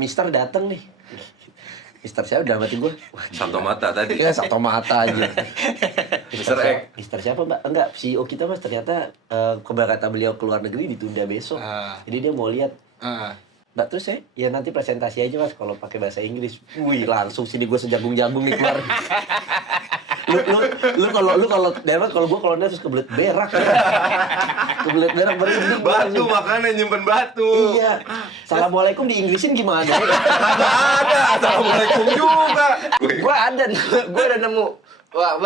Mister datang nih. Mister siapa udah mati gue? Satu mata tadi. Iya, satu mata aja. Mister X. Mister siapa mbak? Enggak, CEO kita mas ternyata keberangkatan beliau ke luar negeri ditunda besok. Jadi dia mau lihat. Mbak terus ya nanti presentasi aja mas kalau pakai bahasa Inggris. Wih langsung sini gue sejagung-jagung nih keluar. lu kalau Dapat kalau gue kalau terus kebelet berak ya. Kebelet berak berhenti. Batu makanya nyimpen batu. Iya. Assalamualaikum di Inggrisin gimana? Nggak ada. Assalamualaikum juga. Gue ada nemu. Wah,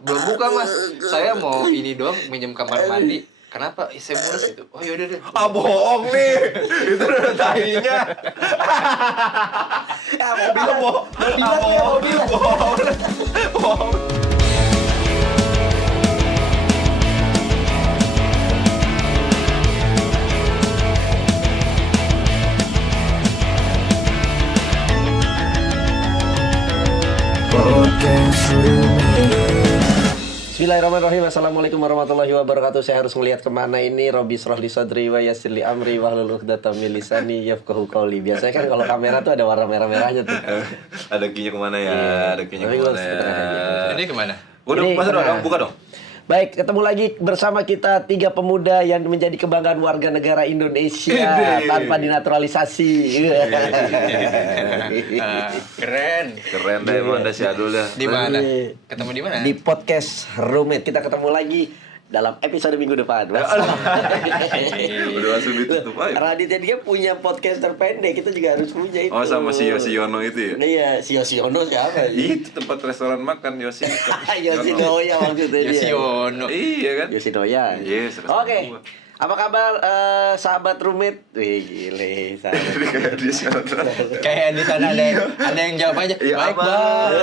belum buka mas. Saya mau ini doang, minjem kamar mandi. Kenapa? Saya mulus itu. Oh yaudah deh. Bohong nih. Itu udah tahinya. Bohong. Bismillahirrahmanirrahim. Assalamualaikum warahmatullahi wabarakatuh. Saya harus melihat kemana ini. Robbi shrah li sadri wa yassir li amri wahlul 'uqdatam min lisani yafqahu qawli. Biasanya kan kalau kamera tuh ada warna merah-merahnya tuh. Ada kinya kemana ya? Ada kinya Tapi kemana gua ya? Ini kemana? Udah Ini masuk kemana? dong, buka dong. Baik, ketemu lagi bersama kita 3 pemuda yang menjadi kebanggaan warga negara Indonesia tanpa dinaturalisasi. Keren. Keren deh, emang dah si Adul dah. Di mana? Ketemu di mana? Di podcast Roommate kita ketemu lagi dalam episode minggu depan. Udah langsung ditutup aja. Raditya dia punya podcast terpendek, kita juga harus punya itu. Oh, sama si Yono itu ya? Iya, si Yono siapa? Itu tempat restoran makan Yosi. Yoshinoya maksudnya dia. Yoshiono. Iya kan? Yoshinoya. Yes, restoran Oke. gua. Apa kabar sahabat roommate? Wih, gile. Sahabat. Jadi kayak dia sekarang. Kayak di sana ada yang jawab aja. Iya, Baik Abang. bang.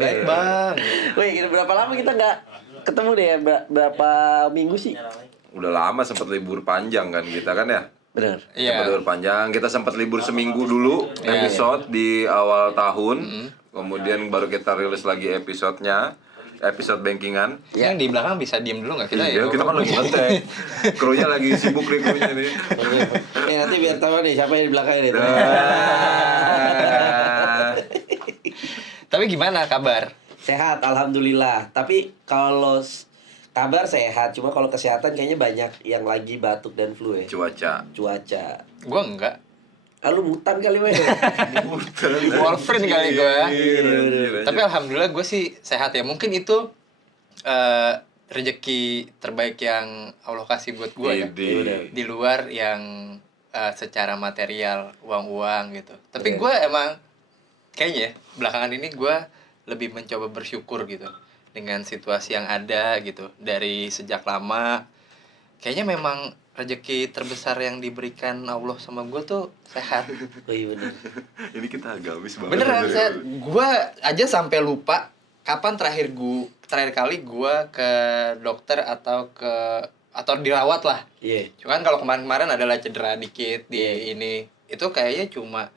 Baik bang. Wih, berapa lama kita nggak ketemu deh ya? Berapa minggu sih? Udah lama sempat libur panjang kan kita kan ya? Bener. Sempat Iya. libur panjang, kita sempat libur seminggu dulu episode di awal tahun. Kemudian baru kita rilis lagi episodenya, episode bankingan. Yang di belakang bisa diem dulu nggak kita Iya, ya? kita kan lagi ngetek. Krunya lagi sibuk nih krunya nih. Nanti biar tahu nih siapa yang di belakang ini. Tapi gimana kabar? Sehat, alhamdulillah. Tapi kalau kabar sehat, cuma kalau kesehatan kayaknya banyak yang lagi batuk dan flu ya. Cuaca. Gua enggak. Lu mutan kali weh. Wolverine kali gue. Anjir. Tapi alhamdulillah gue sih sehat ya. Mungkin itu rezeki terbaik yang Allah kasih buat gue ya. Di luar yang secara material, uang-uang gitu. Tapi gue emang kayaknya belakangan ini gue lebih mencoba bersyukur gitu dengan situasi yang ada gitu. Dari sejak lama kayaknya memang rezeki terbesar yang diberikan Allah sama gue tuh sehat. Oh iya bener. Ini kita agamis banget. Beneran, gue aja sampai lupa kapan terakhir kali gue ke dokter atau dirawat lah. Iya. Cuman kalau kemarin adalah cedera dikit di ini, itu kayaknya cuma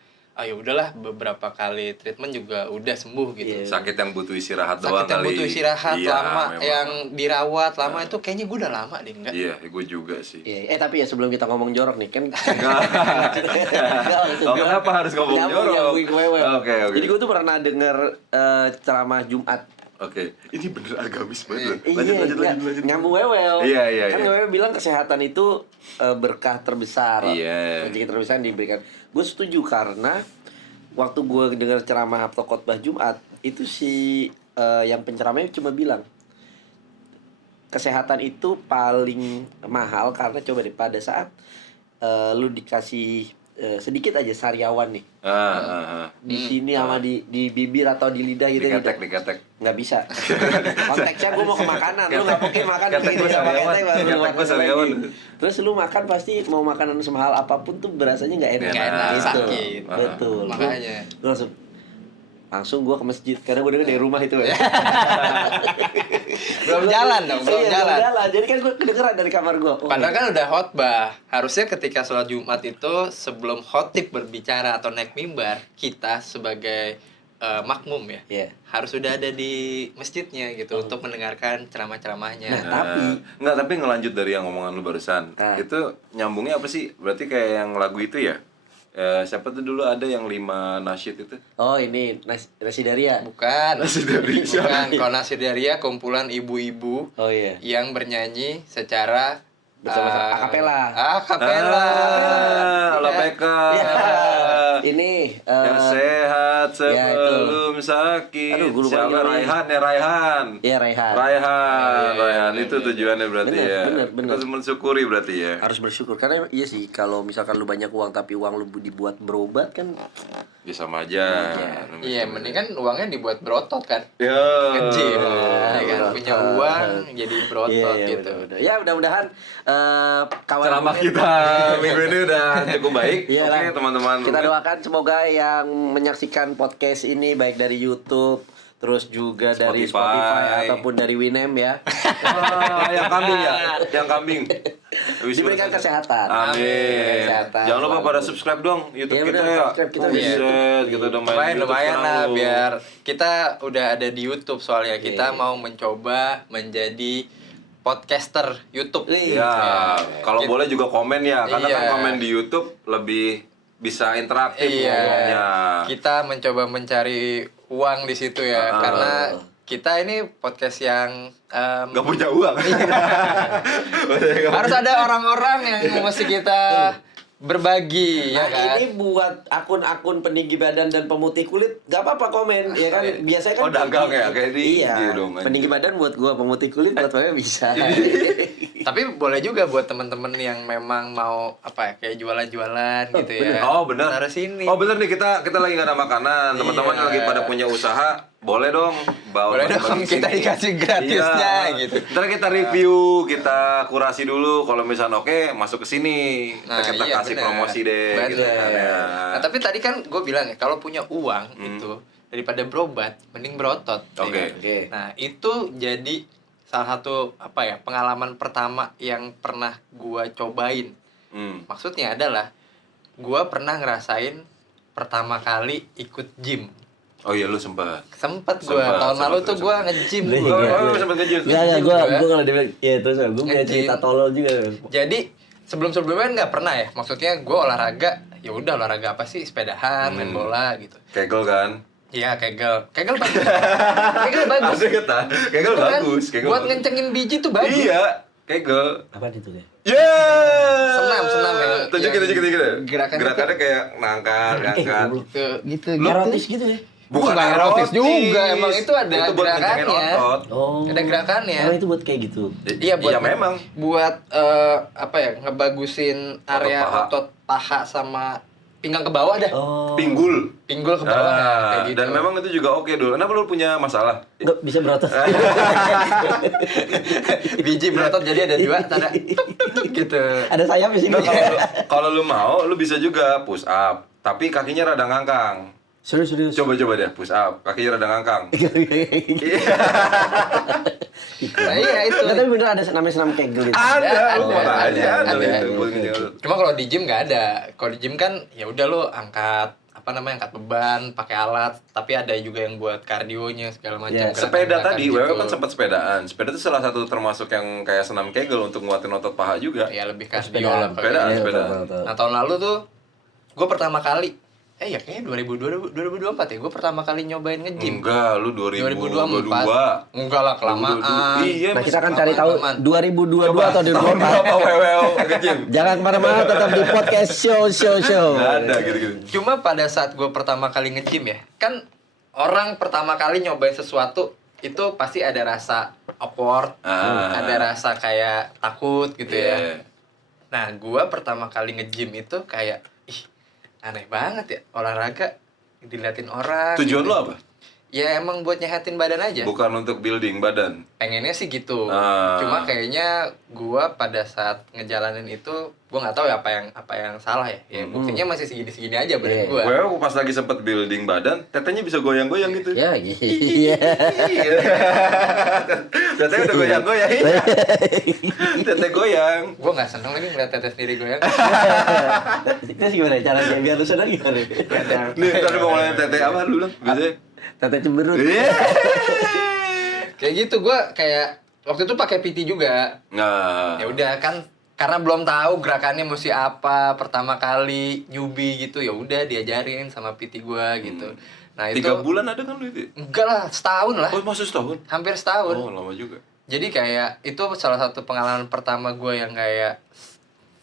ya udahlah beberapa kali treatment juga udah sembuh gitu. Iya. Sakit yang butuh istirahat doang Sakit yang kali. butuh istirahat Iya, lama, memang. yang dirawat lama itu kayaknya gue udah lama deh enggak. Iya, gue juga sih. Iya. Tapi ya sebelum kita ngomong jorok nih kan. Oh, kenapa harus ngomong jorok? Nyambung ke wewe. Oke. Jadi gue tuh pernah denger ceramah Jumat. Oke, ini bener agamis banget. Iya, Lanjut. nyambung wewel. Iya. Kan wewel bilang kesehatan itu berkah terbesar. Iya. Rezeki terbesar yang diberikan. Gue setuju karena waktu gue dengar ceramah atau khotbah Jumat itu yang penceramahnya cuma bilang kesehatan itu paling mahal karena coba deh pada saat lu dikasih sedikit aja sariawan nih di sini sama di bibir atau di lidah gitu Diketek. nggak bisa. Konteksnya gue mau ke makanan, lu nggak mungkin makan Ketek begini gua sama sariawan. ketek baru lu Ketek makan gua sariawan. lagi. Terus lu makan pasti mau makanan semahal apapun tuh berasanya nggak enak. Nggak enak, Gitu. sakit. Betul. Makanya. Gue langsung gue ke masjid karena gue dengar dari rumah itu ya. Belum jalan dong, belum Iya, jalan. Jadi kan gue kedengeran dari kamar gue. Padahal kan udah khotbah. Harusnya ketika sholat Jumat itu sebelum khotib berbicara atau naik mimbar, kita sebagai makmum ya, harus udah ada di masjidnya gitu untuk mendengarkan ceramah-ceramahnya. Nah, tapi ngelanjut dari yang omongan lu barusan. Itu nyambungnya apa sih? Berarti kayak yang lagu itu ya? Siapa tuh dulu ada yang 5 nasyid itu? Oh ini Nasidaria. Bukan. Nasidaria. Bukan. Kalau Nasidaria kumpulan ibu-ibu Oh iya. yang bernyanyi secara Bersama-sama akapela. Akapela. LPK. Ya. Ini Yang sehat ya, sebelum sakit. Aduh, gue lupa Siapa? lagi. Raihan. ya Raihan. Raihan itu tujuannya berarti Bener, ya. bener. Kita mensyukuri berarti ya. Harus bersyukur karena iya sih kalau misalkan lu banyak uang tapi uang lu dibuat berobat kan Ya sama aja. Iya, mending kan uangnya dibuat berotot kan. Ya. Kecil. Ya kan punya uang jadi berotot Iya, gitu. bener-bener. Ya mudah-mudahan kawan Ceramah kita minggu ini udah cukup baik. Iyalah. Oke teman-teman. Kita doakan semoga yang menyaksikan podcast ini baik dari YouTube terus juga dari Spotify ataupun dari Winem ya. Yang kambing ya, yang kambing. Diberikan kesehatan. Amin. Kesehatan. Jangan lupa pada subscribe dong YouTube Iya, kita bener, ya. subscribe kita. Buset, kita udah main YouTube Lumayan lah sekarang. biar kita udah ada di YouTube soalnya kita Iya. mau mencoba menjadi podcaster YouTube. Ya, kalau boleh juga komen ya, karena Iya. kan komen di YouTube lebih bisa interaktif Iya. ngomongnya. Kita mencoba mencari uang di situ ya karena kita ini podcast yang Gak punya uang. harus ada orang-orang yang mesti kita berbagi ya Nah, kan. ini buat akun-akun peninggi badan dan pemutih kulit gak apa-apa komen ya kan biasanya kan Oh, dagang ya? Kayak di iya IG dong, anjing. peninggi badan buat gua pemutih kulit buat Wewe bisa Tapi boleh juga buat teman-teman yang memang mau apa ya kayak jualan-jualan gitu ya. Oh benar. Taruh sini. Oh benar nih kita lagi gak ada makanan. Teman-teman yang lagi pada punya usaha, boleh dong bawa Boleh dong, bagi-bagi kita sini. dikasih gratisnya, Iya. gitu. Ntar kita review, kita kurasi dulu. Kalau misalnya oke, masuk ke sini. Nah, kita iya, kasih bener. promosi deh. Bener. Gitu kan ya. Nah, tapi tadi kan gue bilang ya kalau punya uang itu daripada berobat mending berotot. ya Oke. kan? Oke. Nah, itu jadi salah satu apa ya pengalaman pertama yang pernah gua cobain. Maksudnya adalah gua pernah ngerasain pertama kali ikut gym. Oh iya lu sempat. Sempet gua tahun lalu tuh gua nge-gym. Oh, sempat ngejut. Enggak, gue kalau dia bilang, ya terus gue punya Nge-gym. cerita tolol juga. Jadi sebelum-sebelumnya kan nggak pernah ya. Maksudnya gua olahraga, ya udah olahraga apa sih? Sepedahan, main bola gitu. Kegel kan? Iya, kegel. Kegel bagus. Kegel bagus. Ada kata. Kegel Kan bagus. Kegel buat bagus. ngencengin biji tuh bagus. Iya, kegel. Apa itu ya? Yeah. Senam ya. Tunjukin. Gerakannya kayak ngangkat. Gitu. Erotis gitu ya? Bukan Nggak erotis juga, emang itu ada Itu buat ngencengin gerakannya. otot. Oh. Ada gerakannya. Oh itu buat kayak gitu. Iya buat Iya memang. buat apa ya ngebagusin area paha. otot paha sama pinggang ke bawah dah. Oh. Pinggul. Pinggul ke bawah dah, kayak gitu. Dan memang itu juga oke dulu. Kenapa lu punya masalah? Nggak bisa berotot. biji berotot jadi ada dua tanda gitu. Ada sayapnya sih. Nah, kalau lu mau, lu bisa juga push up. Tapi kakinya rada ngangkang. Serius. Coba deh push up, kakinya rada ngangkang. Nah iya itu. Nggak, tapi bener ada namanya senam kegel itu. Ada, ada. itu. Buat ngejaga otot. Cuma kalau di gym nggak ada. Kalau di gym kan ya udah lo angkat angkat beban pakai alat, tapi ada juga yang buat kardionya segala macam. Ya, Sepeda gerakan-gerakan tadi, gitu. Wewe kan sempat sepedaan. Sepeda itu salah satu termasuk yang kayak senam kegel untuk nguatin otot paha juga. Ya lebih kardio Sepedaan. lah. kalau Sepedaan, gitu. sepedaan. Nah tahun lalu tuh gue pertama kali ya kayaknya 2024 ya gue pertama kali nyobain nge-gym. Enggak, lu 2022. Enggak lah kelamaan. Iya, Nah, kita akan masih cari tahu aman. 2022 atau 2024. berapa Wewe nge-gym? Jangan kemana-mana, tetap di podcast show. Nggak ada gitu-gitu. Cuma pada saat gue pertama kali nge-gym ya, kan orang pertama kali nyobain sesuatu itu pasti ada rasa awkward, ada rasa kayak takut gitu ya. Nah, gue pertama kali nge-gym itu kayak, ih aneh banget ya, olahraga diliatin orang. Tujuan gitu. lu apa? Ya emang buat nyehatin badan aja. Bukan untuk building badan. Pengennya sih gitu. Ah. Cuma kayaknya gua pada saat ngejalanin itu gua nggak tahu ya apa yang salah ya. Ya buktinya masih segini-segini aja badan gua. Wewe pas lagi sempet building badan, tetenya bisa goyang-goyang gitu. Ya, iya. Tetenya udah goyang-goyang. Tete goyang. Gua nggak seneng lagi ngeliat tete sendiri goyang. Terus gimana caranya biar lu senang gimana? Nih, tadi mau ngomongin tete apa lu bilang? Biasanya. Tete cemberut. Iya. Kayak gitu gua kayak waktu itu pakai PT juga. Nah. Ya udah kan karena belum tahu gerakannya mesti apa, pertama kali newbie gitu, ya udah diajarin sama PT gua gitu. Nah, 3 bulan ada kan lu itu? Enggak lah, setahun lah. Oh, masih setahun? Hampir setahun. Oh, lama juga. Jadi kayak itu salah satu pengalaman pertama gua yang kayak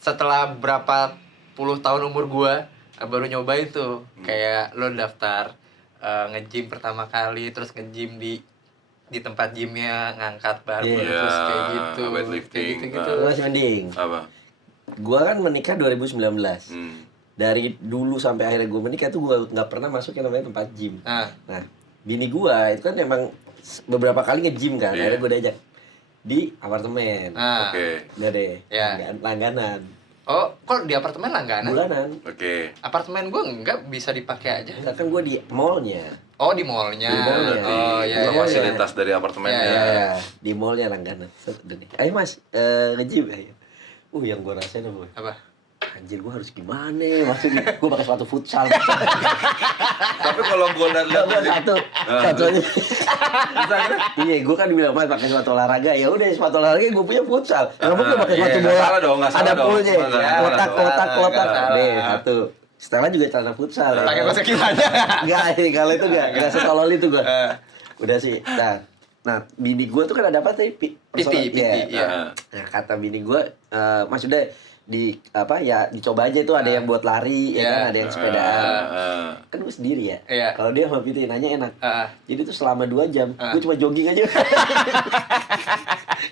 setelah berapa puluh tahun umur gua baru nyobain tuh. Kayak lo daftar nge-gym pertama kali, terus nge-gym di tempat gymnya, ngangkat barbel, terus kayak gitu, weightlifting, kayak gitu. Masih mending. Apa? Gua kan menikah 2019. Dari dulu sampai akhirnya gue menikah tuh gue nggak pernah masuk yang namanya tempat gym. Nah, bini gue itu kan emang beberapa kali nge-gym kan, akhirnya gue diajak di apartemen. Oke. Udah deh, langganan. Oh, kok di apartemen langganan? Bulanan. Oke. Apartemen gue enggak, bisa dipakai aja. Enggak, kan gue di mallnya. Oh, di mallnya. Oh, iya. Fasilitas dari apartemennya. Iya, di mallnya langganan. Ayo mas, nge-gym. Yang gue rasain apa? Anjir, gue harus gimana ya? Maksudnya gue pakai sepatu futsal. Tapi kalau gue lihat satunya. Iya, gue kan bilang mas pakai sepatu olahraga. Ya udah, sepatu olahraga gue punya futsal. Nggak mungkin pakai sepatu bola. Ada poolnya, kotak. Deh, satu. Setelah juga celana futsal. Pakai bahasa kitanya. Enggak, kalau itu enggak setolol itu gue. Udah sih. Nah, bini gue tuh kan ada apa tadi? PT, ya. Nah, kata bini gue, mas udah dicoba aja tuh, ada yang buat lari, ya kan, ada yang sepedaan. Kan gue sendiri ya. Kalau dia sama PT nanya enak. Jadi tuh selama 2 jam, gue cuma jogging aja.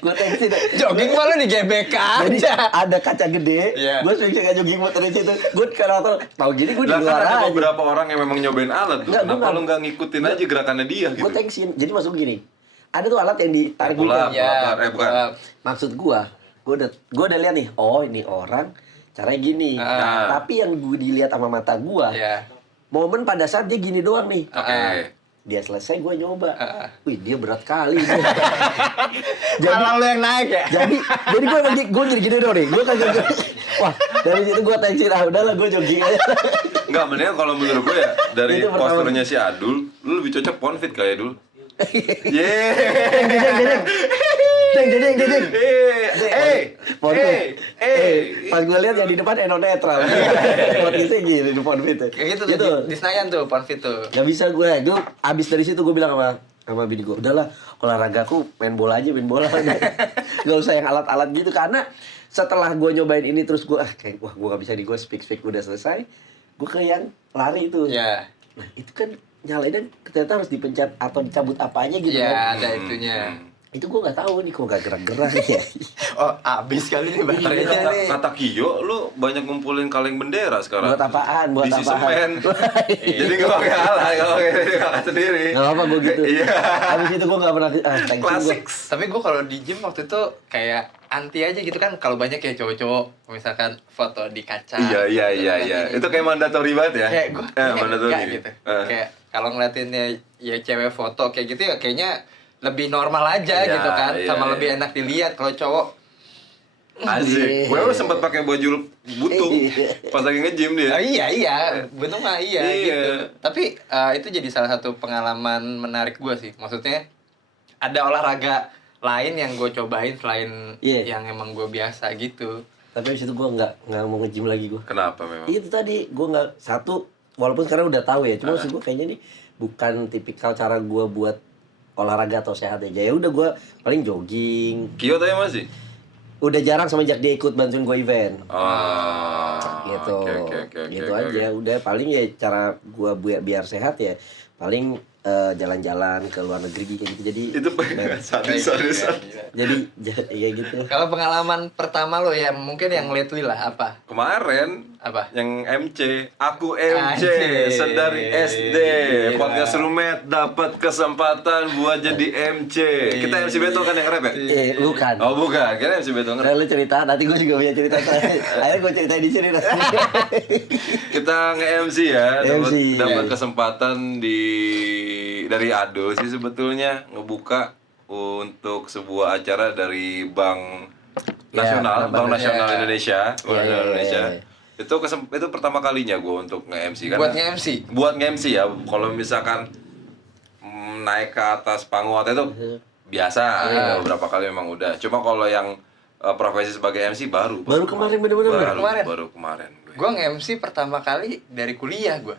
Gue tensi deh. Jogging malah di GBK aja. Jadi ada kaca gede, gue sering jogging motor di situ. Gue kalau tahu gini gue di luar aja. Ada aja. beberapa orang yang memang nyobain alat. Kenapa lu nggak ngikutin aja gerakannya dia gitu? Gue tensin. Jadi masuk gini. Ada tuh alat yang ditarik bukan. Maksud gue udah lihat nih, oh ini orang caranya gini. Tapi yang gue dilihat sama mata gue, momen pada saat dia gini doang nih. Dia selesai, gue nyoba. Wih, dia berat kali. Jadi lu yang naik ya. Jadi gue jadi gini doang nih. Gue kagak. Wah, dari situ gue tensi. Udahlah, gue jogging aja. Enggak, mendingan kalau menurut gue ya dari posturnya si Adul, lu lebih cocok ponfit kayak Dul. Pas gue lihat yang di depan Eno netral. Podcastnya gini di Ponfit. Kayak gitu. Di Senayan tuh Ponfit tuh. Gak bisa gue. Gue abis dari situ gue bilang sama bini gue, udahlah olahragaku main bola aja, Gak usah yang alat-alat gitu. Karena setelah gue nyobain ini terus gue gue gak bisa gue speak udah selesai. Gue ke yang lari itu. Nah itu kan nyalain ternyata harus dipencet atau dicabut apanya gitu kan. Ada itunya. Itu gue nggak tahu nih, kok nggak gerak-gerak ya. Oh, abis kali nih baterainya nih. Kata Kio, lu banyak ngumpulin kaleng bendera sekarang. Buat apaan? Di semen. Jadi nggak pakai alat, nggak pakai alat sendiri. Nggak apa gue gitu. Abis itu gue nggak pernah. Klasik. Tapi gue kalau di gym waktu itu kayak anti aja gitu kan, kalau banyak ya cowok-cowok misalkan foto di kaca. Iya. Itu kayak mandatory banget ya. Kayak gue mandatory gitu. Kayak kalau ngeliatinnya ya cewek foto kayak gitu ya kayaknya lebih normal aja gitu kan, sama lebih enak dilihat. Kalau cowok asik. Gue sempat pakai baju butuh pas lagi nge-gym dia. Iya, butuh mah gitu. Tapi itu jadi salah satu pengalaman menarik gue sih. Maksudnya ada olahraga lain yang gue cobain selain yang emang gue biasa gitu. Tapi abis itu gue nggak mau nge-gym lagi gue. Kenapa memang? Itu tadi gue nggak, satu, walaupun sekarang udah tahu ya, cuma maksud gue kayaknya nih bukan tipikal cara gue buat olahraga atau sehat aja. Ya udah gue paling jogging. Kio tadi masih? Udah jarang semenjak dia ikut bantuin gue event. Gitu. Gitu aja. Udah paling ya cara gue biar sehat ya paling jalan-jalan ke luar negeri kayak gitu. Jadi itu sorry. Jadi ya gitu. Kalau pengalaman pertama lo ya mungkin yang lately lah apa? Kemarin apa? Yang MC, aku MC sedari SD. Podcast Roommate dapat kesempatan buat jadi MC. Kita MC Beto kan yang rap ya? Bukan. Oh bukan, kan MC Beto ngerap. Lu cerita, nanti gue juga punya cerita. Akhirnya gue ceritain di sini. Kita nge-MC ya, dapat kesempatan dari Ado sih sebetulnya ngebuka untuk sebuah acara dari Bank Nasional, Bank Nasional Indonesia, Indonesia. Itu pertama kalinya gue untuk nge-MC kan. Buat nge-MC ya. Kalau misalkan naik ke atas panggung itu biasa, beberapa kali memang udah. Cuma kalau yang profesi sebagai MC baru kemarin bener-bener baru kemarin gue nge-MC pertama kali dari kuliah gue.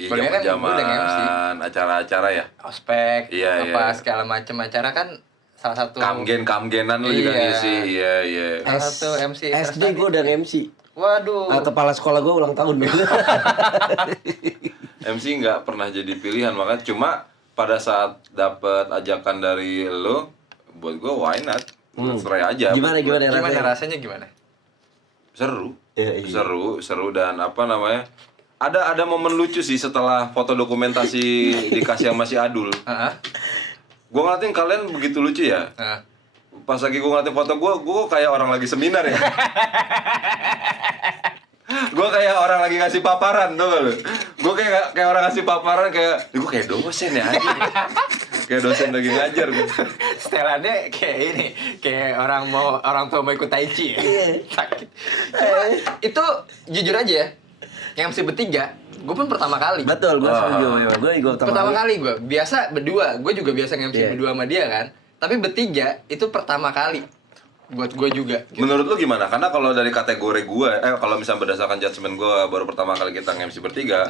Iya, zaman acara-acara ya. Ospek, iya. segala macam acara kan salah satu kamgenan lu juga ngisi. Iya. Salah satu MC. SD gue udah MC. Waduh. Kepala sekolah gue ulang tahun. MC nggak pernah jadi pilihan, makanya cuma pada saat dapet ajakan dari lo, buat gue why not? Serai aja. Gimana rasanya gimana? Seru. Seru dan apa namanya? Ada momen lucu sih setelah foto dokumentasi dikasih sama si Adul. Gue ngeliatin kalian begitu lucu ya. Pas lagi gue ngeliatin foto gue kayak orang lagi seminar ya. Gue kayak orang lagi ngasih paparan, tuh lo. Gue kayak orang ngasih paparan gue kayak dosen ya aja. Kayak dosen lagi ngajar gitu. Setelannya kayak ini, kayak orang tua mau ikut tai chi ya. Sakit. Cuma itu jujur aja ya. Yang MC bertiga, gue pun pertama kali. Betul, gue juga pertama kali gue. Biasa berdua, gue juga biasa MC berdua sama dia kan. Tapi bertiga itu pertama kali buat gue juga. Gitu. Menurut lu gimana? Karena kalau dari kategori gue, kalau misalnya berdasarkan judgement gue baru pertama kali kita nge-MC bertiga,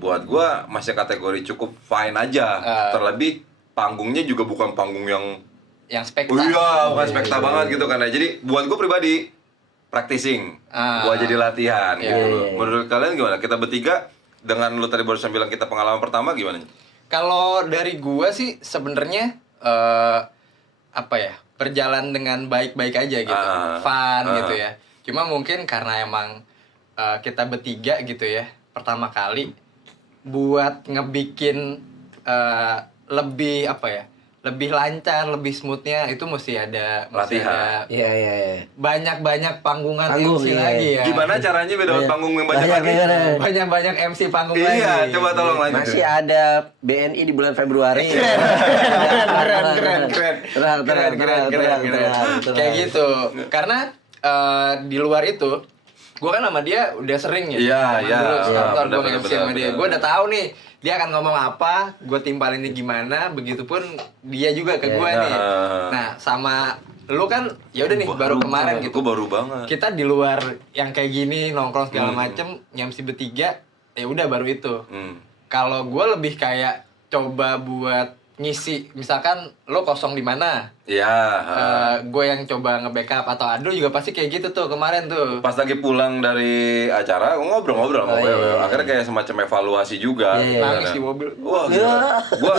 buat gue masih kategori cukup fine aja. Terlebih panggungnya juga bukan panggung yang spekta. Iya, bukan spekta banget gitu kan. Jadi buat gue pribadi practicing, buat jadi latihan gitu. Menurut kalian gimana? Kita bertiga dengan lu tadi barusan bilang kita pengalaman pertama gimana? Kalau dari gua sih sebenarnya berjalan dengan baik-baik aja gitu, fun gitu ya. Cuma mungkin karena emang kita bertiga gitu ya, pertama kali buat ngebikin lebih lancar, lebih smoothnya itu mesti ada latihan. Iya. Banyak panggungan MC lagi ya. Gimana caranya beda panggung yang banyak lagi? Banyak MC panggung lagi. Iya, coba tolong lanjut. Masih ada BNI di bulan Februari. Keren. Kayak gitu. Karena di luar itu gue kan sama dia udah sering ya. Iya. Gue nge-MC sama dia. Gue udah tahu nih dia akan ngomong apa, gue timpalinnya gimana, begitupun dia juga ke gue nih. Nah, sama lu kan ya udah nih baru kemarin gitu. Gue baru banget. Kita di luar yang kayak gini nongkrong segala macem, MC bertiga, ya udah baru itu. Kalau gue lebih kayak coba buat ngisi, misalkan lo kosong di mana? Iya. Gue yang coba nge-backup atau Adul juga pasti kayak gitu tuh kemarin tuh. Pas lagi pulang dari acara ngobrol sama Wewe. Akhirnya kayak semacam evaluasi juga. Nangis di mobil. Wah, gua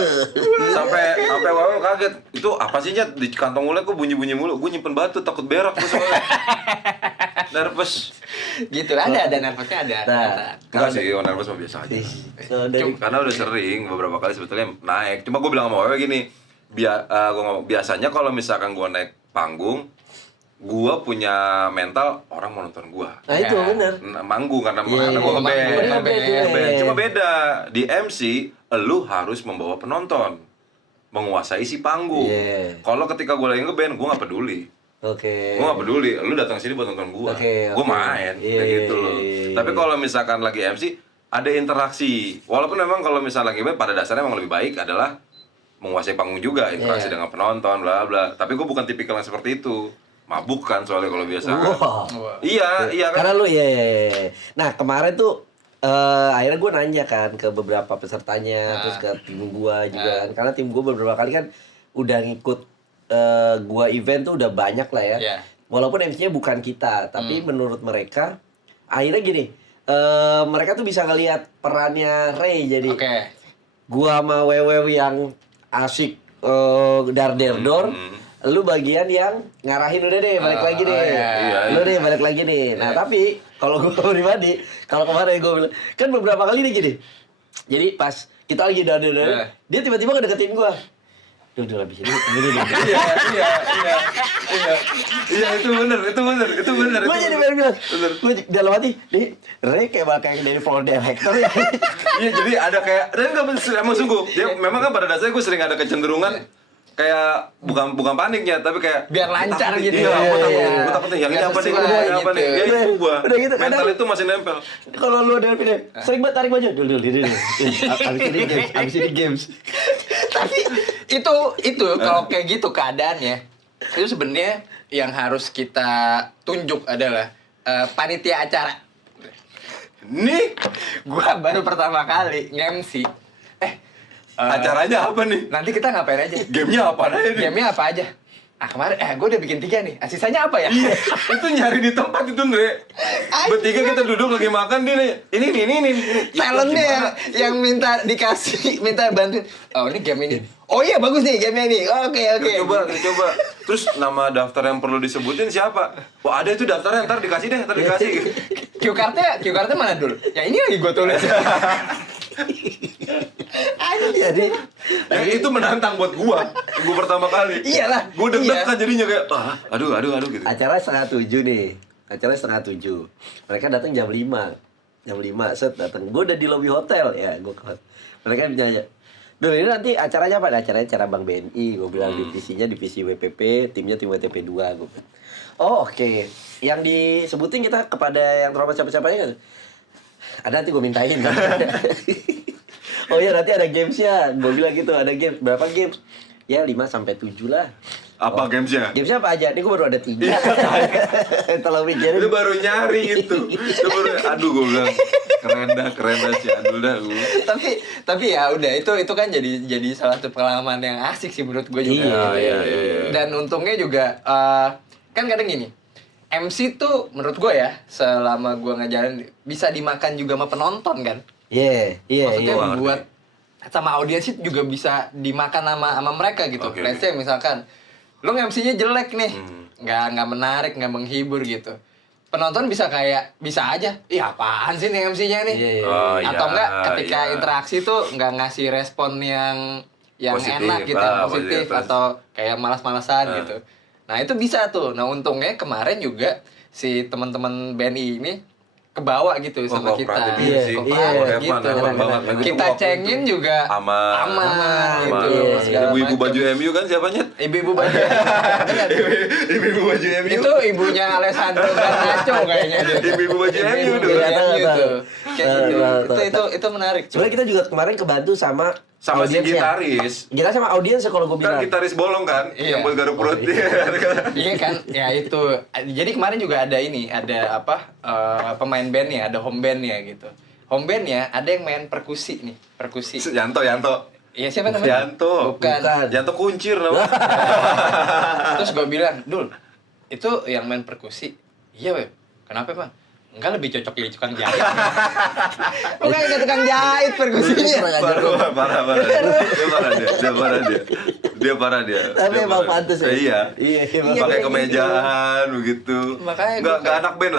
sampai Wewe kaget. Itu apa sih Nyat? Di kantong mulai kok bunyi-bunyi mulu. Gue nyimpen batu takut berak gue soalnya. Nervous. Gitu ada nervousnya ada. Enggak sih, nervous mah biasa aja. Karena udah sering beberapa kali sebetulnya naik. Cuma gue bilang sama Wewe gini, biasanya kalau misalkan gue naik panggung, gue punya mental orang mau nonton gue. Nah itu bener. Manggung karena gue ngeband. Cuma beda di MC, lu harus membawa penonton, menguasai si panggung. Kalau ketika gue lagi ngeband, gue nggak peduli. Gue nggak peduli, lu datang sini buat nonton gue, gue main, kayak gitu loh. Tapi kalau misalkan lagi MC, ada interaksi. Walaupun memang kalau misalnya lagi band, pada dasarnya memang lebih baik adalah menguasai panggung juga, interaksi dengan penonton, bla bla. Tapi gue bukan tipikal yang seperti itu. Mabuk kan soalnya kalau biasa. Iya kan. Karena lu Nah kemarin tuh akhirnya gue nanya kan ke beberapa pesertanya, terus ke tim gue juga kan. Karena tim gue beberapa kali kan udah ngikut gue event tuh udah banyak lah ya. Walaupun MC-nya bukan kita, tapi menurut mereka akhirnya gini, mereka tuh bisa ngelihat perannya Ray jadi. Gua sama Wewe yang asik dar-der-dor, lu bagian yang ngarahin udah deh, balik lagi deh. Lu deh balik lagi nih. Nah, tapi kalau gua pribadi, kalau kemarin gua bilang, kan beberapa kali nih gini. Jadi pas kita lagi dar-der, dia tiba-tiba ngedeketin gua. Duh, habis ini. Iya, itu bener. Gue jadi pengen bilang, gue dalam hati, Ray kayak bakal dari floor director ya. Iya, jadi ada kayak, dan emang sungguh, dia memang kan pada dasarnya gue sering ada kecenderungan kayak bukan paniknya, tapi kayak biar lancar gitu. Iya, gue takut yang ini apa nih, ya itu gue. Udah gitu kan. Mental itu masih nempel. Kalau lu ada video, sering banget tarik baju. Dulu. Abis ini games. Tapi itu kalau kayak gitu keadaannya, itu sebenarnya yang harus kita tunjuk adalah panitia acara. Nih, Gua baru pertama kali nge-MC. acaranya apa nih? Nanti kita ngapain aja? Gamenya apa aja nih? Gamenya apa aja? Kemarin, gue udah bikin 3 nih. Sisanya apa ya? Iya, itu nyari di tempat itu, Ndre. Bertiga kita duduk lagi makan, dia nanya, ini. Talentnya yang minta bantuin. Oh, ini game ini. Oh iya, bagus nih game ini. Oke. Coba. Terus nama daftar yang perlu disebutin siapa? Wah, ada itu daftarnya, ntar dikasih. Cue cardnya mana dulu? Ya ini lagi gue tulis. Jadi Yang itu menantang buat gua pertama kali. Iyalah. Gua deg-degan jadinya kayak, aduh gitu. acara 6:30 nih. Acara 6:30. Mereka datang jam 5. Jam 5 set datang. Gue udah di lobi hotel ya, mereka nanya, "Duh, ini nanti acaranya apa?" Acaranya acara Bank BNI. Gue bilang divisinya divisi WPP, timnya tim WTP 2. Gue bilang, "Oh, oke. Yang disebutin kita kepada yang terhormat siapa-siapanya kan?" Ada, nanti gue mintain. Oh iya, nanti ada gamesnya. Gue bilang gitu, ada games. Berapa games? Ya 5-7 lah. Apa gamesnya? Gamesnya apa aja? Ini gue baru ada 3. Kalau mikirin. Itu baru nyari itu. Aduh, gue bilang keren dah si Adul dah. Tapi ya udah itu kan jadi salah satu pengalaman yang asik sih menurut gue juga. Iya. Dan untungnya juga kan kadang gini. MC tuh menurut gue ya, selama gue ngajarin bisa dimakan juga sama penonton kan. Iya. Maksudnya buat sama audiens itu juga bisa dimakan sama mereka gitu. Okay. Let's say misalkan lo MC-nya jelek nih, nggak menarik, nggak menghibur gitu. Penonton bisa aja, apaan sih nih MC-nya nih? Atau enggak ketika interaksi tuh nggak ngasih respon yang positif, enak gitu, yang positif atau kayak malas-malasan gitu. Nah itu bisa tuh. Nah untungnya kemarin juga si teman-teman BNI ini kebawa gitu sama kita. Gitu. Kita cengin juga aman gitu. Ibu-ibu baju MU kan siapanya? Ibu-ibu baju. Ibu-ibu baju MU. Itu ibunya Alessandro Garnacho kayaknya. Ibu-ibu baju MU tuh. Itu menarik. Sebenarnya kita juga kemarin kebantu sama si gitaris. Kita sama audiens kalau gue bilang. Kan gitaris bolong kan, yang buat garuk perut. Iya kan, ya itu. Jadi kemarin juga ada pemain bandnya, ada home bandnya gitu. Home bandnya ada yang main perkusi nih, perkusi. Yanto. Iya siapa namanya? Yanto. Bukan. Yanto kuncir namanya. Terus gue bilang, Dul, itu yang main perkusi. Iya weh, kenapa bang? Enggak, lebih cocok jadi tukang jahit. Bukan ke tukang jahit perkusinya. Parah. Dia parah dia. Tapi emang pantas ya. Iya. Pakai kemejaan begitu. Makanya enggak anak band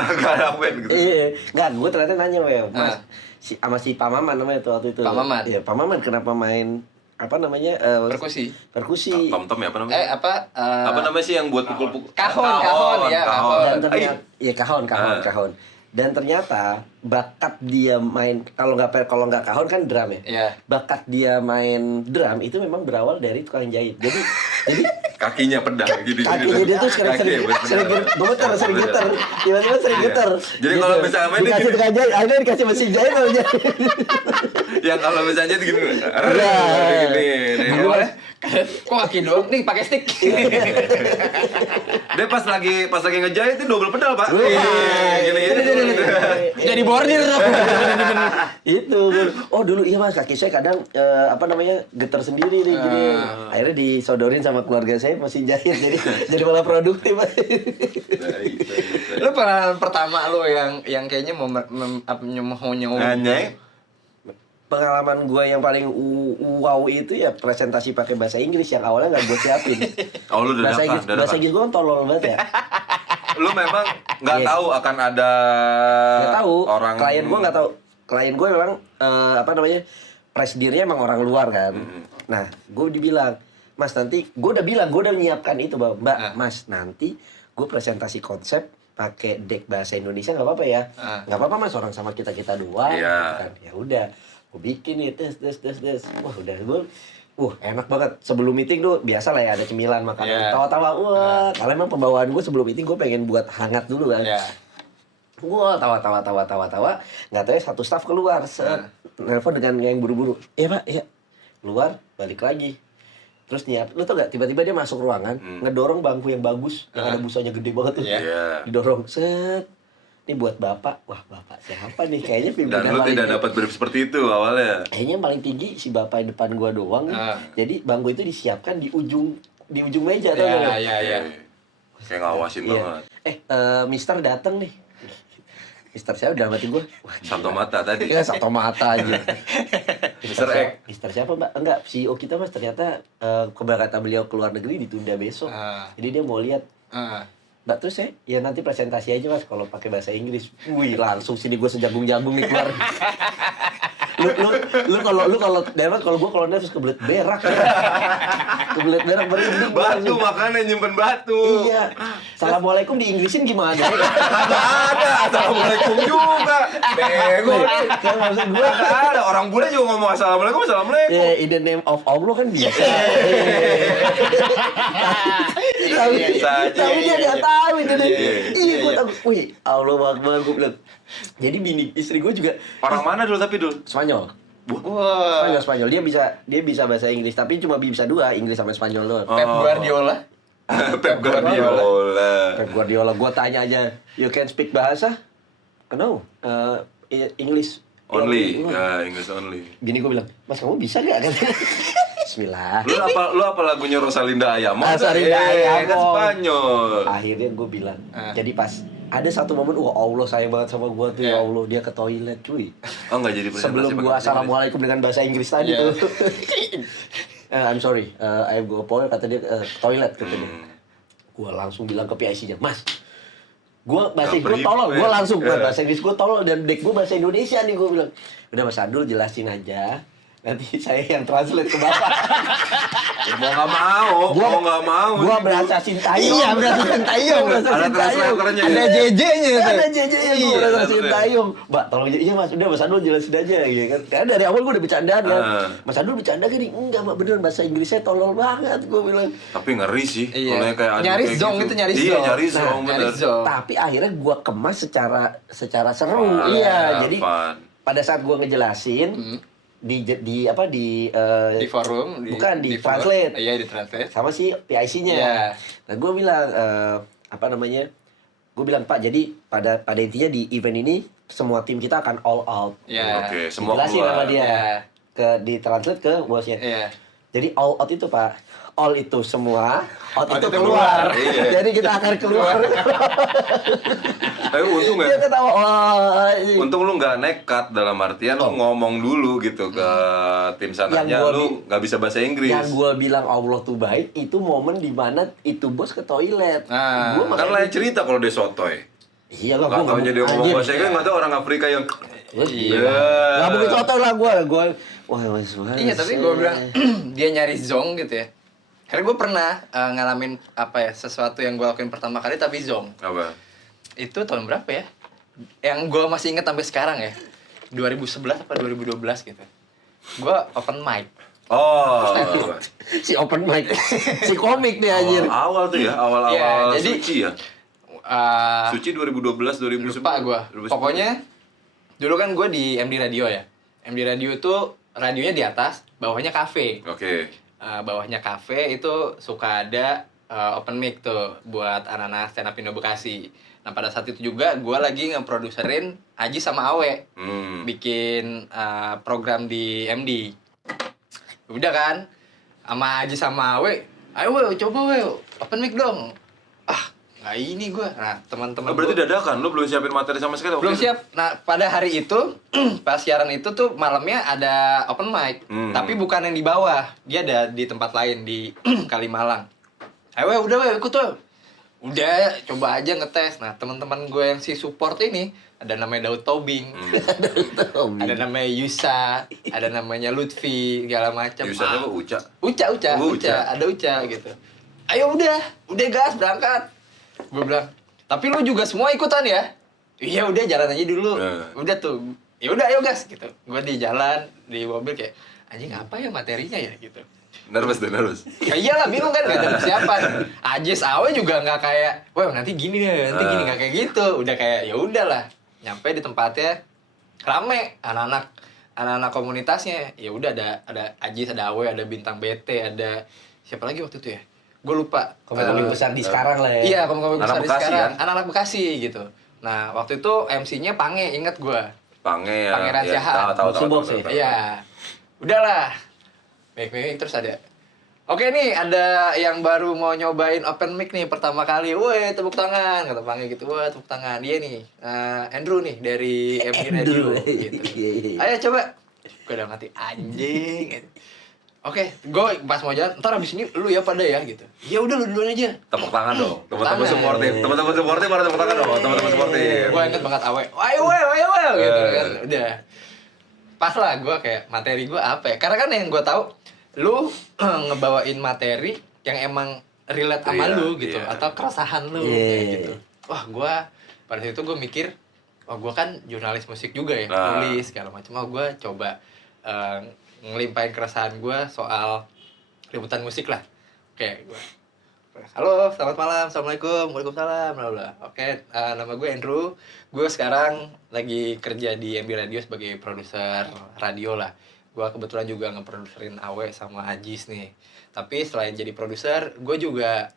gitu. Iya. Enggak, gue ternyata nanya, Mas. Sama si Pak Maman namanya tuh waktu itu. Pak Maman. Iya, Pak Maman kenapa main perkusi. Tom ya apa namanya? Apa namanya sih yang buat pukul-pukul? Kahon ya. Dan ternyata kahon. Dan ternyata bakat dia main kalau nggak kahon kan drum ya. Iya. Bakat dia main drum itu memang berawal dari tukang jahit. Jadi kakinya pedang gitu. Kakinya dia tuh sering getar. Tiba-tiba sering getar. Jadi kalau misalnya main dikasih tukang jahit, akhirnya dikasih mesin jahit aja. Yang kalau misalnya gini. Kok kaki doang? Nih pakai stick. Dia pas lagi ngejahit itu double pedal, Pak. Gini. Jadi bordir. Itu. Oh, dulu iya Mas, kaki saya kadang getar sendiri nih gini. Akhirnya disodorin sama keluarga saya mesin jahit jadi malah produktif. Lu pengalaman pertama lu yang kayaknya mau nyoba. Pengalaman gue yang paling wow itu ya presentasi pakai bahasa Inggris yang awalnya nggak gue siapin. Oh, lu udah bahasa Inggris gue kan tolol banget ya. Lu memang nggak tahu akan ada orang. Klien gue nggak tahu. Klien gue memang presidirnya emang orang luar kan. Nah, gue dibilang, Mas nanti gue udah menyiapkan itu, Mbak. Mas nanti gue presentasi konsep pakai deck bahasa Indonesia nggak apa-apa ya? Nggak apa-apa Mas, orang sama kita doang. Yeah. Kan. Ya udah. Gue bikin nih tes. Wah udah gue enak banget. Sebelum meeting tuh biasa lah ya ada cemilan makanan, tawa-tawa. Kalau emang pembawaan gue sebelum meeting gue pengen buat hangat dulu kan. Gue tawa. Nggak tahu ya satu staff keluar, nelfon dengan yang buru-buru. Iya Pak, iya. Keluar, balik lagi. Terus nih, lu tau gak, tiba-tiba dia masuk ruangan, ngedorong bangku yang bagus, yang ada busanya gede banget tuh. Didorong, set. Ini buat bapak. Wah, bapak siapa nih? Kayaknya pimpinan. Dan lu tidak dapat brief seperti itu awalnya. Kayaknya yang paling tinggi si bapak di depan gua doang. Jadi bangku itu disiapkan di ujung meja tuh. Iya. Kayak ngawasin banget. Mister datang nih. Mister siapa dalam hati gue? Satu mata tadi. Iya, satu mata aja. Mister X. Mister siapa, Mbak? Enggak, CEO kita Mas ternyata keberangkatan beliau ke luar negeri ditunda besok. Jadi dia mau lihat. Mbak, terus ya nanti presentasi aja Mas kalau pakai bahasa Inggris. Wih, langsung sini gue sejagung-jagung nih keluar. lu kalau dapat kalau gue nervous kebelet berak. Kebelet berak berinding. Batu makanya nyimpen batu. Iya. Assalamualaikum di Inggrisin gimana? Kagak ada. Assalamualaikum juga. Bego. Maksud gue Kagak ada. Orang bule juga ngomong assalamualaikum. ya, in the name of Allah kan bisa. Tapi dia nggak tahu itu deh. Iya, gue takut. Wih, Allah Akbar, gue bilang. Jadi istri gue juga Orang mana dulu tapi dulu? Spanyol. Wah. Spanyol. Dia bisa bahasa Inggris, tapi cuma bisa dua, Inggris sama Spanyol doang. Pep Guardiola. Pep Guardiola. Pep Guardiola, gue tanya aja, you can speak bahasa? No, English. Only. Ya, English only. Bini gue bilang, Mas kamu bisa gak? Bismillah. Lu apa lagunya Rosalinda Ayamo? Rosalinda Ayamo. Kan Spanyol. Akhirnya gue bilang, jadi pas ada satu momen, wah Allah sayang banget sama gue tuh, ya Allah, dia ke toilet cuy. Oh nggak jadi presentasi. Sebelum gue assalamualaikum dengan bahasa Inggris tadi tuh. I'm sorry, I go toilet, kata dia, toilet katanya. Gue langsung bilang ke PIC-nya, Mas, gue bahasa Inggris gue tolol, gue langsung bahasa Inggris gue tolol dan deck gue bahasa Indonesia nih, gue bilang, udah Mas Adul jelasin aja. Nanti saya yang translate ke Bapak. Mau nggak mau. Gua berasa Sintayong. Iya, berasa Sintayong. Ada translatornya. Ada JJ-nya. Ada JJ-nya, gua berasa Sintayong. Mbak, tolong iya Mas, udah Mas Adul jelasin aja gitu kan. Karena dari awal gua udah bercandaan kan. Mas Adul bercanda gini, enggak Mbak, beneran bahasa Inggrisnya tolol banget, gua bilang. Tapi ngeri sih. Kalau kayak nyaris zong gitu. itu nyaris zong. Iya, nyaris zong bener. Tapi akhirnya gua kemas secara seru. Iya, jadi pada saat gua ngejelasin di forum bukan di translate. Iya, di translate sama si PIC-nya. Nah, gue bilang gue bilang Pak, jadi pada intinya di event ini semua tim kita akan all out. Oke, semua jelasin keluar. sama dia. Di translate ke bosnya. Jadi all out itu Pak, all itu semua, out itu keluar. Jadi kita akan keluar. Tapi untung ya. Dia ketawa. Untung lu nggak nekat, dalam artian lu ngomong dulu gitu ke tim sananya, lu nggak bisa bahasa Inggris. Yang gue bilang Allah tuh baik, itu momen dimana itu bos ke toilet. Kan lain cerita kalau dia sotoy. Iya lah, gue nggak jadi ngomong bahasa Inggris, nggak tahu orang Afrika yang. Nggak mungkin sotoy lah gue. Wah, iya, tapi gue bilang dia nyari zong gitu ya. Karena gue pernah ngalamin sesuatu yang gue lakuin pertama kali tapi zong. Apa? Itu tahun berapa ya? Yang gue masih inget sampai sekarang ya. 2011 apa 2012 gitu. Gue open mic. Oh. Si open mic. Si komik nih anjir. Awal tuh ya, awal-awal ya, jadi, Suci ya. Suci 2012 2011. Lupa gue. Pokoknya dulu kan gue di MD Radio ya. MD Radio itu radionya di atas, bawahnya kafe. Oke. Bawahnya kafe itu suka ada open mic tuh buat anak-anak stand up Indo Bekasi. Nah pada saat itu juga gue lagi ngeproduserin Aji sama Awe bikin program di MD. Udah kan, sama Aji sama Awe, ayo we, coba we, open mic dong. Nggak ini gue. Nah teman-teman berarti dadakan, lu belum siapin materi sama sekali? Belum siap. Nah pada hari itu, pas siaran itu tuh malamnya ada open mic. Tapi bukan yang di bawah, dia ada di tempat lain, di Kalimalang. Ayo we, udah we, ikut tuh. Udah, coba aja ngetes. Nah, teman-teman gue yang si support ini ada namanya Daud Tobing. Ada namanya Yusa, ada namanya Lutfi, segala macam. Yusa apa Uca? Uca, ada Uca gitu. Ayo udah gas berangkat. Gue bilang, tapi lu juga semua ikutan ya? Iya udah jalan aja dulu. Udah tuh. Ya udah ayo gas gitu. Gue di jalan di mobil kayak anjing apa ya materinya ya gitu. Nervous. Ya iyalah bingung kan, gak ada persiapan. Ajis Awe juga nggak kayak, wah nanti gini deh, nanti gini, nggak kayak gitu. Udah kayak ya udahlah, nyampe di tempatnya rame anak-anak komunitasnya. Ya udah ada Ajis, ada Awe, ada Bintang BT, ada siapa lagi waktu itu ya? Gue lupa. Komik besar di sekarang lah ya. Iya, komik besar di sekarang. Kan? Anak-anak Bekasi gitu. Nah, waktu itu MC-nya Pange, inget gue. Pange ya. Pangeran Siahaan. Tahu. Iya. Udahlah. Baik-baik terus ada. Oke nih, ada yang baru mau nyobain open mic nih pertama kali. Woi, tepuk tangan. Kata Pange gitu. Wah, tepuk tangan. Dia nih, Andrew nih dari MG Radio gitu. Ayo coba. Gue udah ngerti anjing. Oke, gue pas mau jalan, ntar abis ini lu ya pada ya gitu. Ya udah lu duluan aja. Tepuk tangan dong. Teman-teman supportif. Teman-teman supportif pada tepuk tangan dong. Teman-teman supportif. Gue inget banget awe. Ayo gitu kan. Udah. Pas lah gue kayak materi gue apa ya? Karena kan yang gue tahu lu ngebawain materi yang emang relate sama lu gitu atau keresahan lu kayak gitu. Wah, gue pada saat itu gue mikir, oh gue kan jurnalis musik juga ya, tulis segala macam. Oh, gue coba ngelimpahin keresahan gue soal liputan musik lah. Oke, gue. Halo, selamat malam, assalamualaikum, waalaikumsalam, bla bla. Oke, nama gue Andrew. Gue sekarang lagi kerja di MB Radio sebagai produser radio lah. Gue kebetulan juga ngeproduserin Awe sama Ajis nih. Tapi selain jadi produser, gue juga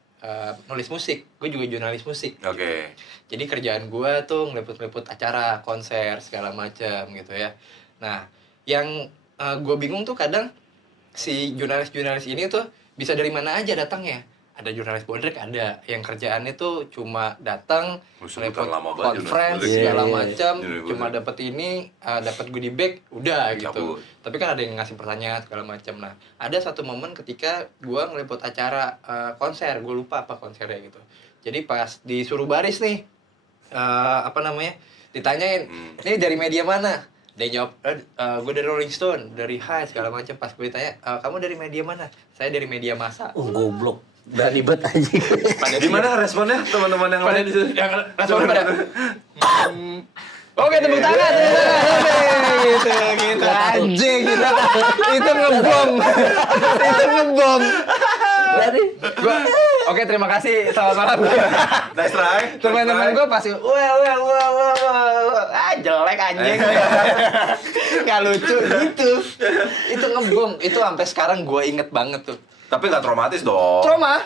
nulis musik. Gue juga jurnalis musik. Oke. Jadi kerjaan gue tuh ngeliput-liput acara, konser, segala macam gitu ya. Nah, yang gue bingung tuh kadang si jurnalis-jurnalis ini tuh bisa dari mana aja datangnya. Ada jurnalis bodrek, ada yang kerjaannya tuh cuma datang meliput conference segala macam, cuma dapat ini, dapat goodie bag, udah gitu. Tapi kan ada yang ngasih pertanyaan segala macam. Nah, ada satu momen ketika gua ngeliput acara konser, gua lupa apa konsernya gitu. Jadi pas disuruh baris nih, ditanyain, ini dari media mana? Dia jawab, gue dari Rolling Stone, dari High segala macam. Pas gue ditanya, kamu dari media mana? Saya dari media massa. Goblok. Berani banget anjing. Gimana responnya teman-teman yang lain? Yang responnya pada oke, tepuk tangan. Gitu anjing gitu. Itu ngebom. Berarti gua oke, terima kasih. Selamat malam. Nice try. Teman-teman gue pasti jelek anjing. Enggak lucu gitu. Itu ngebom. Itu sampai sekarang gue inget banget tuh. Tapi nggak traumatis dong. Trauma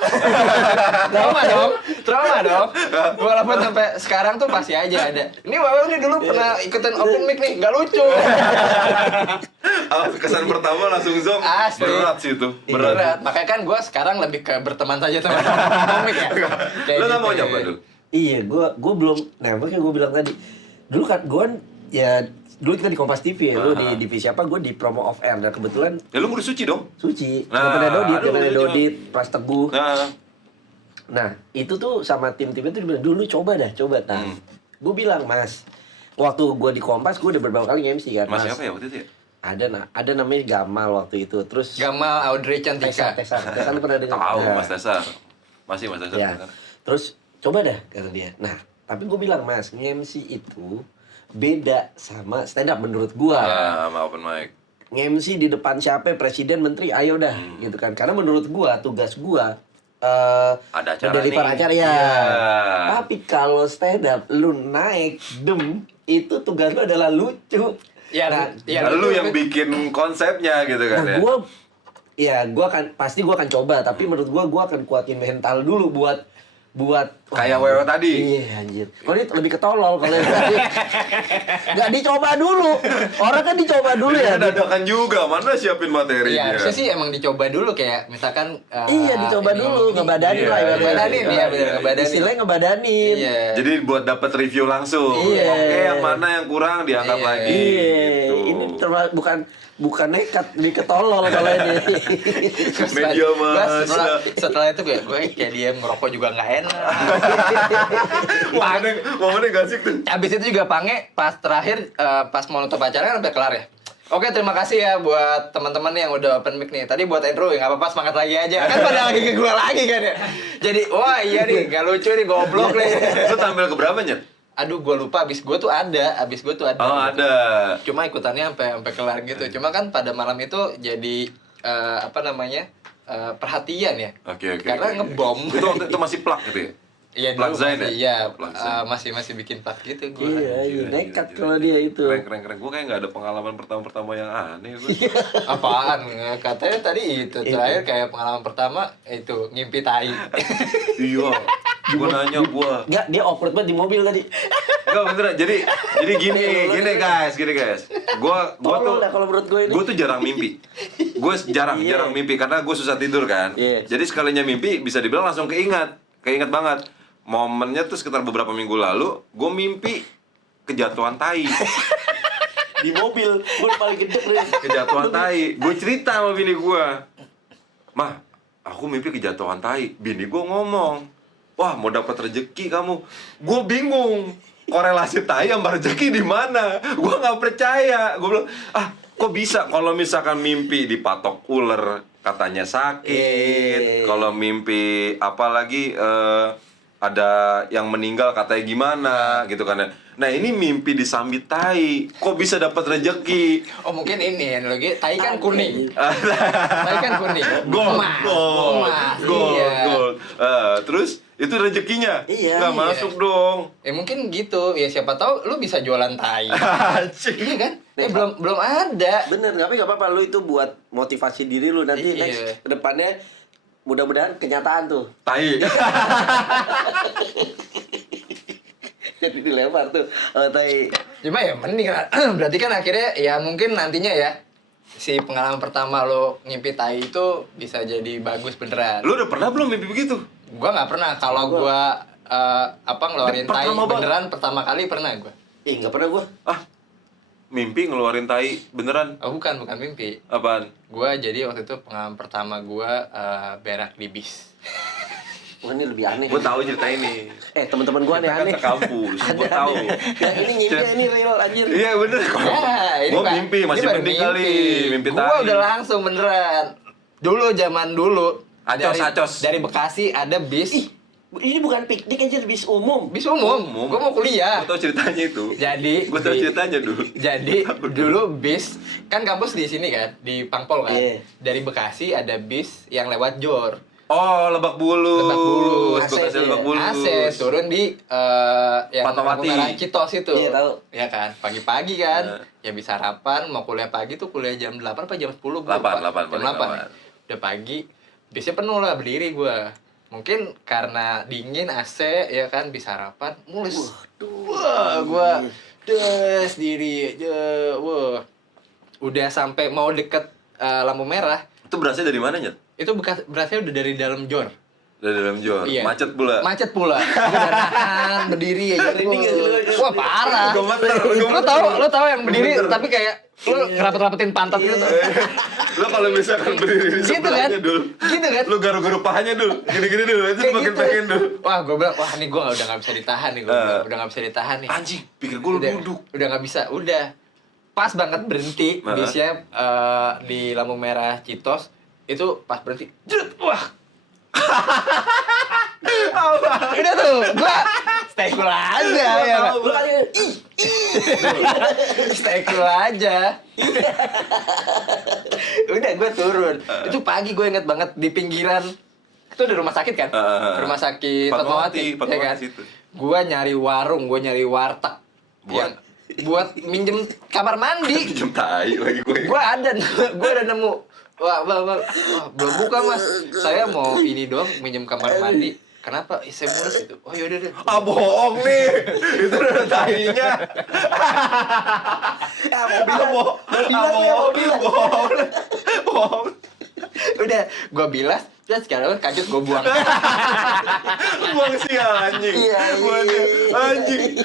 dong. Walaupun sampai sekarang tuh pasti aja ada. Ini Wawe nih dulu pernah ikutan open mic nih, nggak lucu. Kesan pertama langsung zong. Berat sih itu. Berat. Makanya kan gue sekarang lebih ke berteman saja sama komik ya. Lo nggak mau nyoba dulu? Iya, gue belum. Nah, makanya gue bilang tadi. Dulu kan gue ya. Dulu kita di Kompas TV ya, gue di divisi apa, gue di promo off air, dan kebetulan ya lu ngurus Suci dong? Suci, daripada Dodit, Pras Teguh. Nah, itu tuh sama tim-timnya tuh dibilang, dulu coba dah. Nah, gue bilang, Mas, waktu gue di Kompas, gue udah beberapa kali nge-MC kan. Mas siapa ya waktu itu ya? Ada namanya Gamal waktu itu, terus Gamal Audrey Cantika. Tesa lu pernah dengar? Tahu, Mas Tesa. Masih Mas Tesa. Ya. Terus, coba dah, kata dia. Nah, tapi gue bilang, Mas, nge-MC itu beda sama stand up menurut gua. Sama open mic. Nge-MC di depan siapa, presiden, menteri, ayo dah gitu kan. Karena menurut gua tugas gua ada acara deliver nih. acara ya. Tapi kalau stand up lu naik itu tugas lu adalah lucu. Ya, lu yang bikin konsepnya gitu kan ya. Gua pasti akan coba, tapi menurut gua akan kuatin mental dulu buat kayak Wewe tadi. Iya anjir. Kalau ini lebih ketolol kalau yang tadi. Nggak dicoba dulu. Orang kan dicoba dulu ya. Dadakan juga, mana siapin materi dia. Iya, harusnya sih emang dicoba dulu kayak misalkan iya, dicoba dulu, ngebadanin lah. Ngebadanin ya, bener ngebadanin. Istilahnya ngebadanin. Iya. Jadi buat dapat review langsung. Iya. Oke, yang mana yang kurang diangkat lagi. Iya. Gitu. Ini bukan nekat, lebih ketolol kalau ini. Media Mas. Setelah itu gue kayak dia ngerokok juga nggak enak. Momennya gak asik tuh. Abis itu juga Pange pas terakhir pas mau nutup acara kan udah kelar ya. Oke, terima kasih ya buat teman-teman yang udah open mic nih. Tadi buat Andrew ya nggak apa-apa, semangat lagi aja. Kan pada lagi ke gue lagi kan ya. Jadi wah iya nih nggak lucu nih, goblok nih. Lu tampil ke berapa Nyet? Aduh, gue lupa. Abis gue tuh ada. Oh, ada. Cuma ikutannya sampai kelar gitu. Cuma kan pada malam itu jadi perhatian ya. Oke. Karena ngebom. Itu masih plak gitu ya? Iya, dulu Plakzain masih, ya? iya, masih bikin plat gitu gue. Iya, nekat kalau dia itu. Keren. Gue kayak nggak ada pengalaman pertama yang aneh. Apaan? Katanya tadi itu terakhir kayak pengalaman pertama itu ngimpi tai. Iya. Gue nanya Enggak, dia awkward banget di mobil tadi. Enggak beneran. Jadi gini guys. Gua tuh kalau menurut gue ini. Gue tuh jarang mimpi. Gue jarang mimpi karena gue susah tidur kan. Jadi sekalinya mimpi bisa dibilang langsung keingat banget. Momennya tuh sekitar beberapa minggu lalu, gue mimpi kejatuhan tai. Di mobil, gue paling gede deh. Kejatuhan tai. Gue cerita sama bini gue, "Mah, aku mimpi kejatuhan tai." Bini gue ngomong, "Wah, mau dapat rezeki kamu." Gue bingung. Korelasi tai sama rezeki di mana? Gue nggak percaya. Gue bilang, kok bisa kalau misalkan mimpi dipatok ular katanya sakit. Kalau mimpi apalagi ada yang meninggal katanya gimana gitu kan. Nah, ini mimpi disambit tai. Kok bisa dapat rezeki? Oh, mungkin ini analogi tai kan kuning. Tai kan kuning. Gold. Iya. Terus itu rezekinya Iya, nggak masuk dong. Mungkin gitu. Ya siapa tahu lu bisa jualan tai. Anjing. Iya kan? Belum ada. Bener, tapi nggak apa-apa, lu itu buat motivasi diri lu nanti Iya. next kedepannya mudah-mudahan kenyataan tuh. Tai. Jadi dilempar tuh tai. Cuma ya mending lah. Berarti kan akhirnya ya mungkin nantinya ya si pengalaman pertama lo ngimpi tai itu bisa jadi bagus beneran. Lu udah pernah belum mimpi begitu? Gua nggak pernah. Kalau gua ngeluarin tai Pertama beneran pertama kali pernah gua. Nggak pernah gua. Mimpi ngeluarin tai beneran? Oh, bukan mimpi. Apaan? Gua jadi waktu itu pengalaman pertama gua berak di bis. Wah, ini lebih aneh. Gue tahu cerita ini. Teman-teman gua Kita kan aneh-aneh. sekampus, gue tahu. Ya, ini ngimpi ini real anjir. Iya bener kok. Ya, Gue mimpi masih baru penting kali mimpi tai. Gua udah langsung beneran. Zaman dulu. Acos. Dari Bekasi ada bis. Ini bukan piknik aja, bis umum. Bis umum. Gua mau kuliah. Gue tahu ceritanya itu. Gue tahu ceritanya dulu. Jadi dulu bis kan kampus di sini kan, di Pangpol kan. Iya. Dari Bekasi ada bis yang lewat Jor. Oh, Lebak Bulus. AC, Bekasi Lebak Bulus. AC turun di yang Fatmawati. lampu merah Citos itu. Iya, tahu. Ya kan, pagi-pagi kan. Ya bisa sarapan, mau kuliah pagi tuh kuliah jam 8 apa jam 10 gua. 8, Jam 8. Udah pagi, bisnya penuh lah berdiri gua. Mungkin karena dingin AC ya kan bisa sarapan, mulus. Wah, gua des diri. Wah. Udah sampai mau deket lampu merah. Itu berasnya dari mana, Nyet? Itu berasnya udah dari dalam Jor. Dari dalam Jor. Iya. Macet pula. Gua udah nahan berdiri aja. Wah, parah. Gemeter. Lu tahu yang berdiri tapi kayak lu rapet-rapetin pantat gitu tuh. Lo kalau misalkan berdiri di Gitu sebelahnya kan? dulu. Gitu kan? Lo garu-garu pahanya dulu. Gini-gini dulu. Itu Kayak makin gitu. pengen dulu. Wah, gua bilang, wah ini gua udah gak bisa ditahan nih. Udah gak bisa ditahan nih. Anjing, pikir gue lo duduk. Udah gak bisa, udah. Pas banget berhenti, bisnya di lampu merah Citos. Itu pas berhenti, jrut, wah. Udah tuh, gua stay cool aja ya. Lu kali Stay cool aja. Udah gua turun. Itu pagi gue inget banget di pinggiran. Itu di rumah sakit kan? Rumah sakit Fatmawati, ya kan? Situ. Gua nyari warung, gua nyari warteg. Buat minjem kamar mandi. Minjem tai lagi gue. Gua ada nemu. Wah, bang, belum buka mas. Saya mau ini doang, minjem kamar mandi. Kenapa? Saya mulus itu. Oh yaudah deh. Bohong nih. Itu udah tainya. Bohong. Udah, gua bilas. Terus sekarang kacut gua buang. Buang sial anjing. Iya. Anjing.